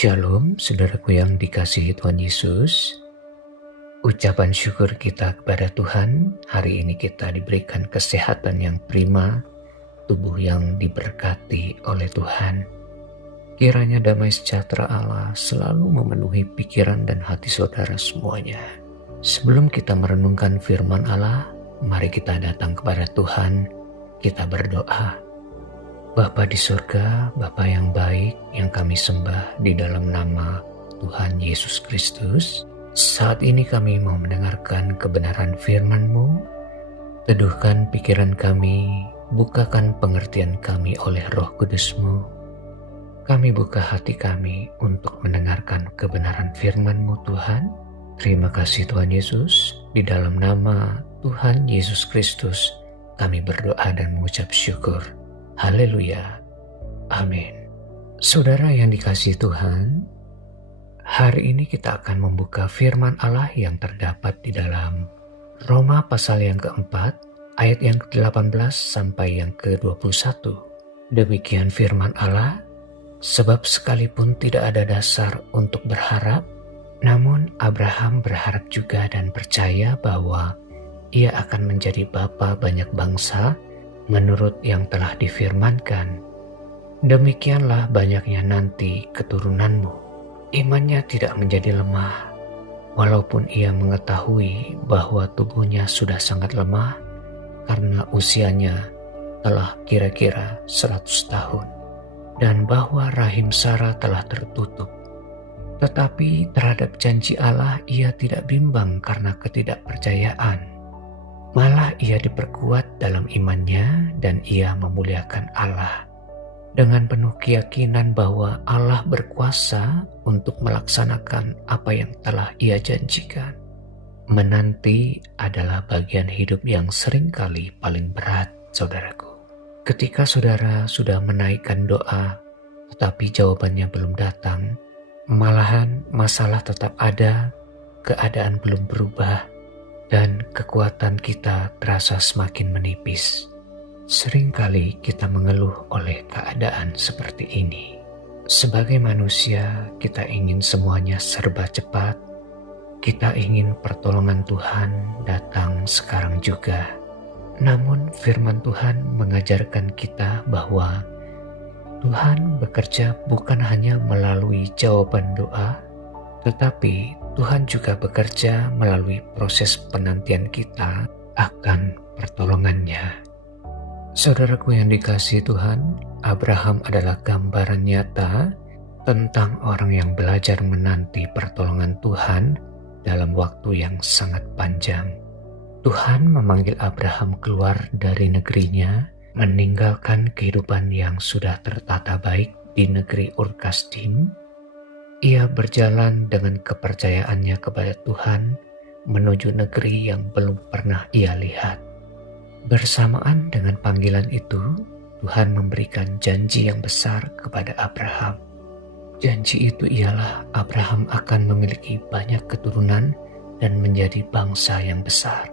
Shalom, saudaraku yang dikasihi Tuhan Yesus. Ucapan syukur kita kepada Tuhan, hari ini kita diberikan kesehatan yang prima, tubuh yang diberkati oleh Tuhan. Kiranya damai sejahtera Allah selalu memenuhi pikiran dan hati saudara semuanya. Sebelum kita merenungkan firman Allah, mari kita datang kepada Tuhan, kita berdoa. Bapa di surga, Bapa yang baik yang kami sembah di dalam nama Tuhan Yesus Kristus, saat ini kami mau mendengarkan kebenaran firman-Mu. Teduhkan pikiran kami, bukakan pengertian kami oleh Roh Kudus-Mu. Kami buka hati kami untuk mendengarkan kebenaran firman-Mu Tuhan. Terima kasih Tuhan Yesus, di dalam nama Tuhan Yesus Kristus kami berdoa dan mengucap syukur. Haleluya. Amin. Saudara yang dikasihi Tuhan, hari ini kita akan membuka firman Allah yang terdapat di dalam Roma pasal yang keempat, ayat yang ke-18 sampai yang ke-21. Demikian firman Allah, sebab sekalipun tidak ada dasar untuk berharap, namun Abraham berharap juga dan percaya bahwa ia akan menjadi bapa banyak bangsa, menurut yang telah difirmankan, demikianlah banyaknya nanti keturunanmu. Imannya tidak menjadi lemah, walaupun ia mengetahui bahwa tubuhnya sudah sangat lemah karena usianya telah kira-kira 100 tahun, dan bahwa rahim Sarah telah tertutup. Tetapi terhadap janji Allah ia tidak bimbang karena ketidakpercayaan. Malah ia diperkuat dalam imannya dan ia memuliakan Allah dengan penuh keyakinan bahwa Allah berkuasa untuk melaksanakan apa yang telah ia janjikan. Menanti adalah bagian hidup yang seringkali paling berat, saudaraku. Ketika saudara sudah menaikkan doa tetapi jawabannya belum datang, malahan masalah tetap ada, keadaan belum berubah, dan kekuatan kita terasa semakin menipis. Seringkali kita mengeluh oleh keadaan seperti ini. Sebagai manusia, kita ingin semuanya serba cepat. Kita ingin pertolongan Tuhan datang sekarang juga. Namun firman Tuhan mengajarkan kita bahwa Tuhan bekerja bukan hanya melalui jawaban doa, tetapi Tuhan juga bekerja melalui proses penantian kita akan pertolongannya. Saudaraku yang dikasihi Tuhan, Abraham adalah gambaran nyata tentang orang yang belajar menanti pertolongan Tuhan dalam waktu yang sangat panjang. Tuhan memanggil Abraham keluar dari negerinya, meninggalkan kehidupan yang sudah tertata baik di negeri Ur Kasdim. Ia berjalan dengan kepercayaannya kepada Tuhan menuju negeri yang belum pernah ia lihat. Bersamaan dengan panggilan itu, Tuhan memberikan janji yang besar kepada Abraham. Janji itu ialah Abraham akan memiliki banyak keturunan dan menjadi bangsa yang besar.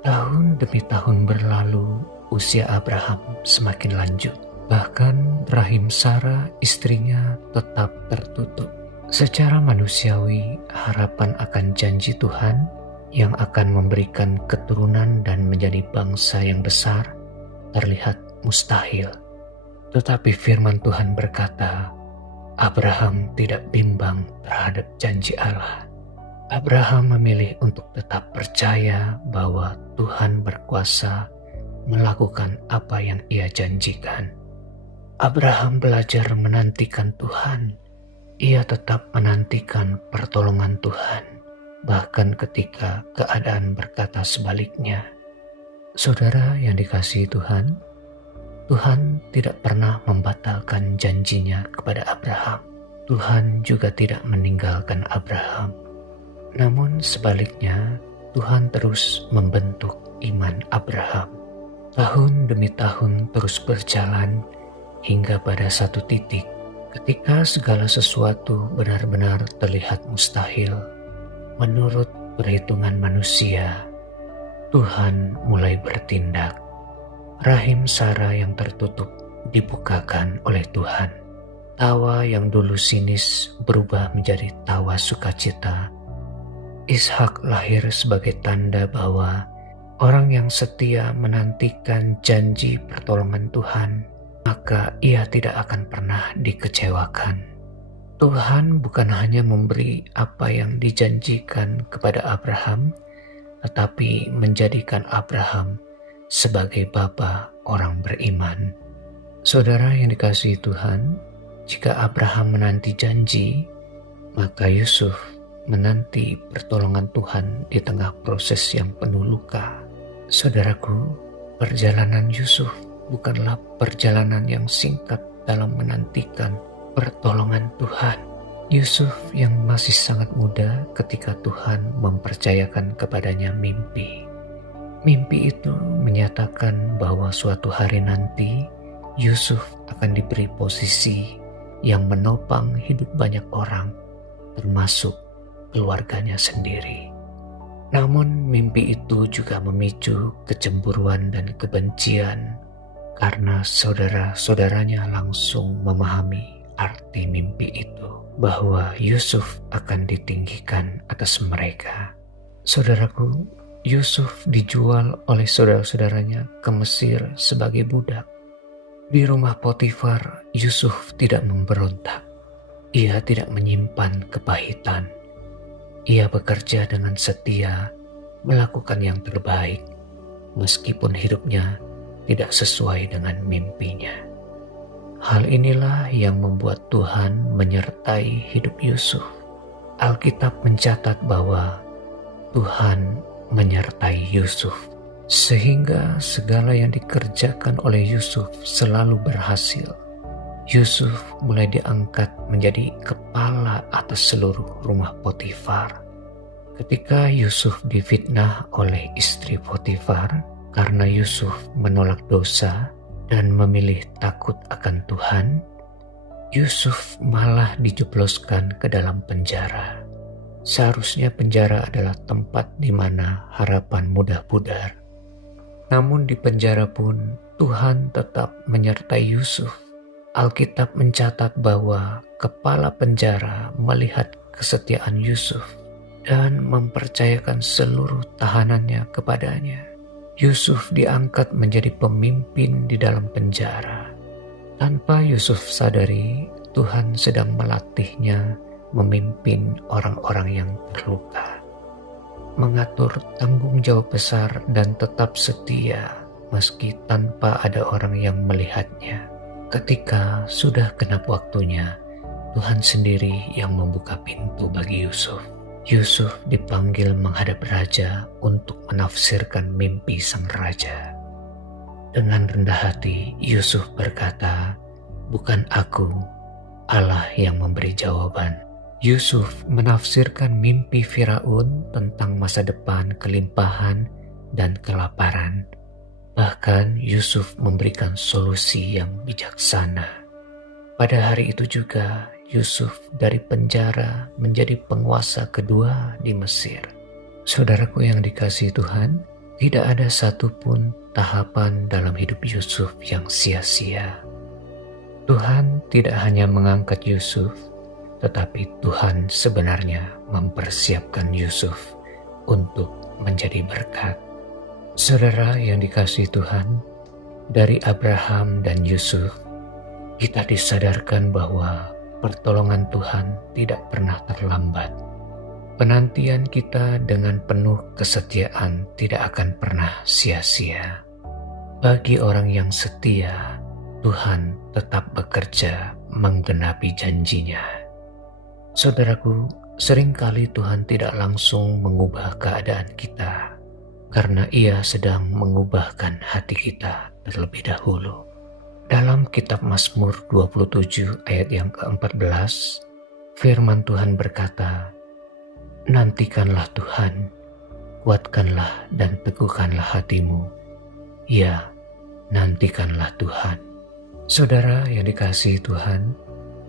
Tahun demi tahun berlalu, usia Abraham semakin lanjut. Bahkan rahim Sarah istrinya tetap tertutup. Secara manusiawi, harapan akan janji Tuhan yang akan memberikan keturunan dan menjadi bangsa yang besar terlihat mustahil. Tetapi firman Tuhan berkata, Abraham tidak bimbang terhadap janji Allah. Abraham memilih untuk tetap percaya bahwa Tuhan berkuasa melakukan apa yang ia janjikan. Abraham belajar menantikan Tuhan. Ia tetap menantikan pertolongan Tuhan, bahkan ketika keadaan berkata sebaliknya. Saudara yang dikasihi Tuhan, Tuhan tidak pernah membatalkan janjinya kepada Abraham. Tuhan juga tidak meninggalkan Abraham. Namun sebaliknya, Tuhan terus membentuk iman Abraham. Tahun demi tahun terus berjalan, hingga pada satu titik ketika segala sesuatu benar-benar terlihat mustahil. Menurut perhitungan manusia, Tuhan mulai bertindak. Rahim Sarah yang tertutup dibukakan oleh Tuhan. tawa yang dulu sinis berubah menjadi tawa sukacita. Ishak lahir sebagai tanda bahwa orang yang setia menantikan janji pertolongan Tuhan, maka ia tidak akan pernah dikecewakan. Tuhan bukan hanya memberi apa yang dijanjikan kepada Abraham, tetapi menjadikan Abraham sebagai bapa orang beriman. Saudara yang dikasihi Tuhan, jika Abraham menanti janji, maka Yusuf menanti pertolongan Tuhan di tengah proses yang penuh luka. Saudaraku, perjalanan Yusuf bukanlah perjalanan yang singkat dalam menantikan pertolongan Tuhan. Yusuf yang masih sangat muda ketika Tuhan mempercayakan kepadanya mimpi. Mimpi itu menyatakan bahwa suatu hari nanti Yusuf akan diberi posisi yang menopang hidup banyak orang, termasuk keluarganya sendiri. Namun mimpi itu juga memicu kecemburuan dan kebencian karena saudara-saudaranya langsung memahami arti mimpi itu, bahwa Yusuf akan ditinggikan atas mereka. Saudaraku, Yusuf dijual oleh saudara-saudaranya ke Mesir sebagai budak. Di rumah Potifar, Yusuf tidak memberontak. Ia tidak menyimpan kepahitan. Ia bekerja dengan setia, melakukan yang terbaik, meskipun hidupnya tidak sesuai dengan mimpinya. Hal inilah yang membuat Tuhan menyertai hidup Yusuf. Alkitab mencatat bahwa Tuhan menyertai Yusuf, sehingga segala yang dikerjakan oleh Yusuf selalu berhasil. Yusuf mulai diangkat menjadi kepala atas seluruh rumah Potifar. Ketika Yusuf difitnah oleh istri Potifar karena Yusuf menolak dosa dan memilih takut akan Tuhan, Yusuf malah dijebloskan ke dalam penjara. Seharusnya penjara adalah tempat di mana harapan mudah pudar. Namun di penjara pun Tuhan tetap menyertai Yusuf. Alkitab mencatat bahwa kepala penjara melihat kesetiaan Yusuf dan mempercayakan seluruh tahanannya kepadanya. Yusuf diangkat menjadi pemimpin di dalam penjara. Tanpa Yusuf sadari, Tuhan sedang melatihnya memimpin orang-orang yang terluka, mengatur tanggung jawab besar dan tetap setia meski tanpa ada orang yang melihatnya. Ketika sudah genap waktunya, Tuhan sendiri yang membuka pintu bagi Yusuf. Yusuf dipanggil menghadap raja untuk menafsirkan mimpi sang raja. Dengan rendah hati, Yusuf berkata, "Bukan aku, Allah yang memberi jawaban." Yusuf menafsirkan mimpi Firaun tentang masa depan kelimpahan dan kelaparan. Bahkan Yusuf memberikan solusi yang bijaksana. Pada hari itu juga, Yusuf dari penjara menjadi penguasa kedua di Mesir. Saudaraku yang dikasihi Tuhan, tidak ada satupun tahapan dalam hidup Yusuf yang sia-sia. Tuhan tidak hanya mengangkat Yusuf, tetapi Tuhan sebenarnya mempersiapkan Yusuf untuk menjadi berkat. Saudara yang dikasihi Tuhan, dari Abraham dan Yusuf, kita disadarkan bahwa pertolongan Tuhan tidak pernah terlambat. Penantian kita dengan penuh kesetiaan tidak akan pernah sia-sia. Bagi orang yang setia, Tuhan tetap bekerja menggenapi janjinya. Saudaraku, seringkali Tuhan tidak langsung mengubah keadaan kita, karena Ia sedang mengubahkan hati kita terlebih dahulu. Dalam kitab Mazmur 27 ayat yang ke-14, firman Tuhan berkata, "Nantikanlah Tuhan, kuatkanlah dan teguhkanlah hatimu. Ya, nantikanlah Tuhan." Saudara yang dikasihi Tuhan,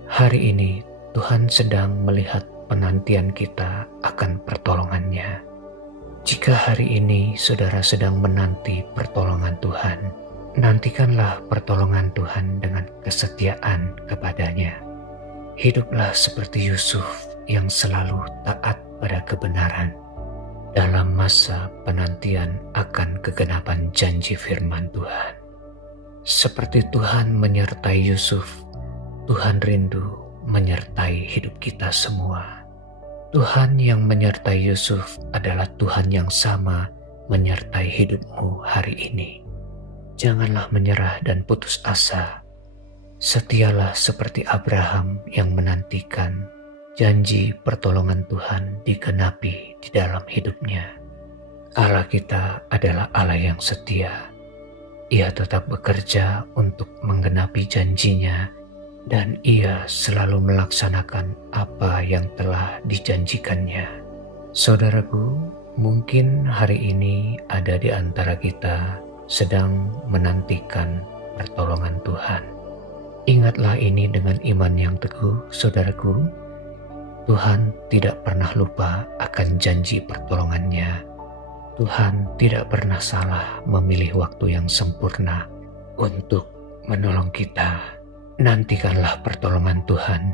hari ini Tuhan sedang melihat penantian kita akan pertolongannya. Jika hari ini saudara sedang menanti pertolongan Tuhan, nantikanlah pertolongan Tuhan dengan kesetiaan kepadanya. Hiduplah seperti Yusuf yang selalu taat pada kebenaran dalam masa penantian akan kegenapan janji firman Tuhan. Seperti Tuhan menyertai Yusuf, Tuhan rindu menyertai hidup kita semua. Tuhan yang menyertai Yusuf adalah Tuhan yang sama menyertai hidupmu hari ini. Janganlah menyerah dan putus asa. Setialah seperti Abraham yang menantikan janji pertolongan Tuhan digenapi di dalam hidupnya. Allah kita adalah Allah yang setia. Ia tetap bekerja untuk menggenapi janjinya, dan Ia selalu melaksanakan apa yang telah dijanjikannya. Saudaraku, mungkin hari ini ada di antara kita sedang menantikan pertolongan Tuhan. Ingatlah ini dengan iman yang teguh, saudaraku. Tuhan tidak pernah lupa akan janji pertolongannya. Tuhan tidak pernah salah memilih waktu yang sempurna untuk menolong kita. Nantikanlah pertolongan Tuhan,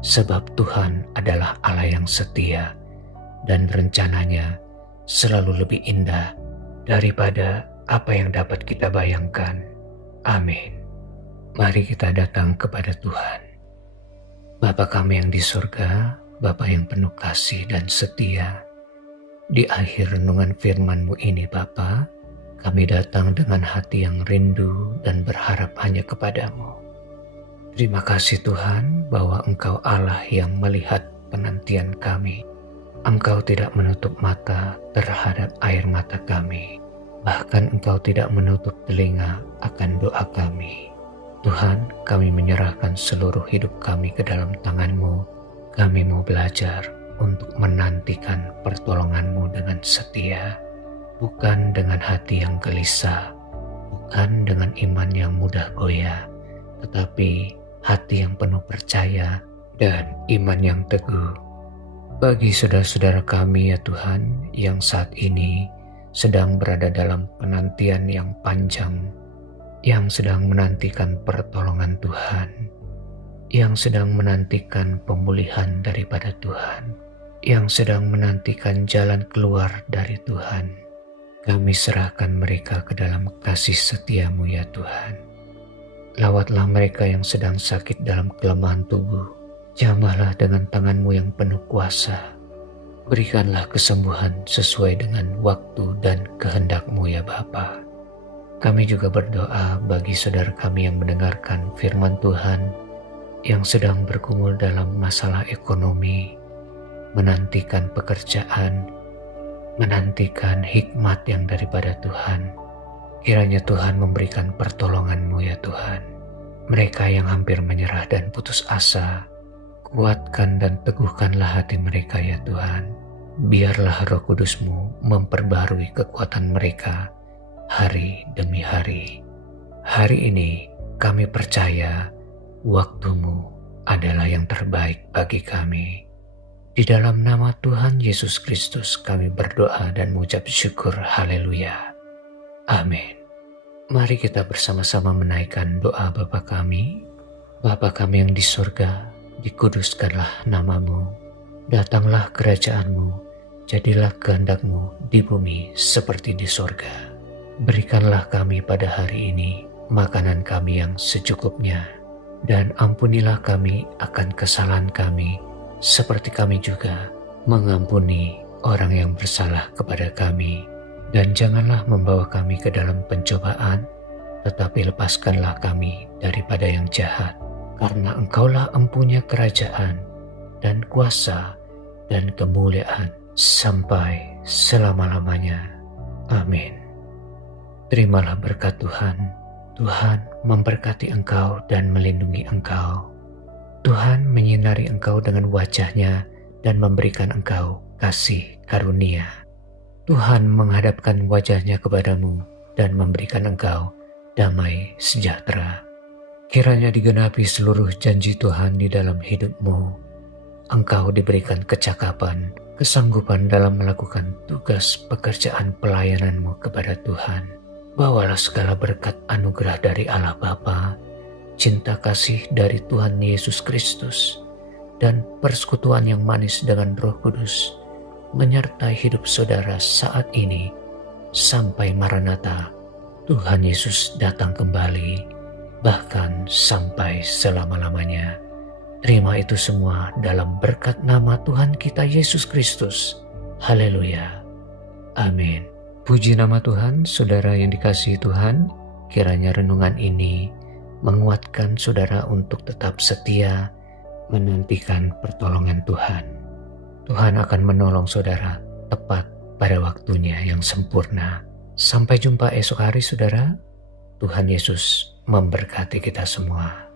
sebab Tuhan adalah Allah yang setia dan rencananya selalu lebih indah daripada apa yang dapat kita bayangkan. Amin. Mari kita datang kepada Tuhan. Bapa kami yang di surga, Bapa yang penuh kasih dan setia, di akhir renungan firman-Mu ini Bapa, kami datang dengan hati yang rindu dan berharap hanya kepadamu. Terima kasih Tuhan bahwa Engkau Allah yang melihat penantian kami. Engkau tidak menutup mata terhadap air mata kami. Bahkan Engkau tidak menutup telinga akan doa kami. Tuhan, kami menyerahkan seluruh hidup kami ke dalam tangan-Mu. Kami mau belajar untuk menantikan pertolongan-Mu dengan setia. Bukan dengan hati yang gelisah, bukan dengan iman yang mudah goyah, tetapi hati yang penuh percaya dan iman yang teguh. Bagi saudara-saudara kami ya Tuhan yang saat ini sedang berada dalam penantian yang panjang, yang sedang menantikan pertolongan Tuhan, yang sedang menantikan pemulihan daripada Tuhan, yang sedang menantikan jalan keluar dari Tuhan, kami serahkan mereka ke dalam kasih setia-Mu ya Tuhan. Lawatlah mereka yang sedang sakit dalam kelemahan tubuh. Jamahlah dengan tangan-Mu yang penuh kuasa. Berikanlah kesembuhan sesuai dengan waktu dan kehendak-Mu ya Bapa. Kami juga berdoa bagi saudara kami yang mendengarkan firman Tuhan, yang sedang bergumul dalam masalah ekonomi, menantikan pekerjaan, menantikan hikmat yang daripada Tuhan. Kiranya Tuhan memberikan pertolongan-Mu ya Tuhan. Mereka yang hampir menyerah dan putus asa, kuatkan dan teguhkanlah hati mereka ya Tuhan. Biarlah Roh Kudus-Mu memperbarui kekuatan mereka hari demi hari. Hari ini kami percaya waktu-Mu adalah yang terbaik bagi kami. Di dalam nama Tuhan Yesus Kristus kami berdoa dan mengucap syukur. Haleluya. Amin. Mari kita bersama-sama menaikkan doa Bapa kami. Bapa kami yang di surga, dikuduskanlah nama-Mu. Datanglah kerajaan-Mu, jadilah kehendak-Mu di bumi seperti di surga. Berikanlah kami pada hari ini makanan kami yang secukupnya, dan ampunilah kami akan kesalahan kami, seperti kami juga mengampuni orang yang bersalah kepada kami. Dan janganlah membawa kami ke dalam pencobaan, tetapi lepaskanlah kami daripada yang jahat. Karena Engkaulah empunya kerajaan dan kuasa dan kemuliaan sampai selama-lamanya. Amin. Terimalah berkat Tuhan. Tuhan memberkati engkau dan melindungi engkau. Tuhan menyinari engkau dengan wajah-Nya dan memberikan engkau kasih karunia. Tuhan menghadapkan wajah-Nya kepadamu dan memberikan engkau damai sejahtera. Kiranya digenapi seluruh janji Tuhan di dalam hidupmu. Engkau diberikan kecakapan, kesanggupan dalam melakukan tugas pekerjaan pelayananmu kepada Tuhan. Bawalah segala berkat anugerah dari Allah Bapa, cinta kasih dari Tuhan Yesus Kristus, dan persekutuan yang manis dengan Roh Kudus menyertai hidup saudara saat ini sampai Maranatha, Tuhan Yesus datang kembali, bahkan sampai selama-lamanya. Terima itu semua dalam berkat nama Tuhan kita Yesus Kristus. Haleluya. Amin. Puji nama Tuhan, saudara yang dikasihi Tuhan. Kiranya renungan ini menguatkan saudara untuk tetap setia menantikan pertolongan Tuhan. Tuhan akan menolong saudara tepat pada waktunya yang sempurna. Sampai jumpa esok hari saudara. Tuhan Yesus memberkati kita semua.